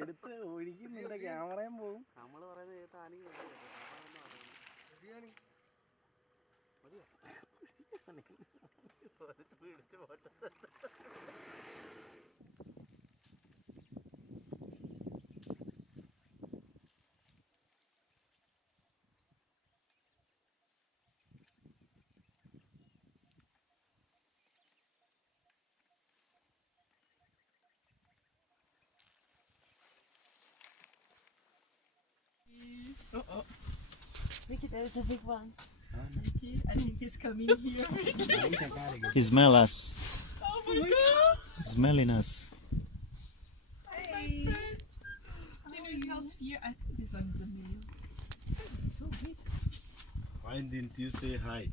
എടുത്ത് ഒഴിക്കുന്നുണ്ട്, ക്യാമറയും പോകും. നമ്മള് പറയുന്നത് കേട്ട് ആണെങ്കിൽ Vicky, there is a big one. Vicky, I think he's coming here. He smell us. Oh my god! Smelling us. Hey! You know, he's not here. I think this one is a male. It's so big. Why didn't you say hi?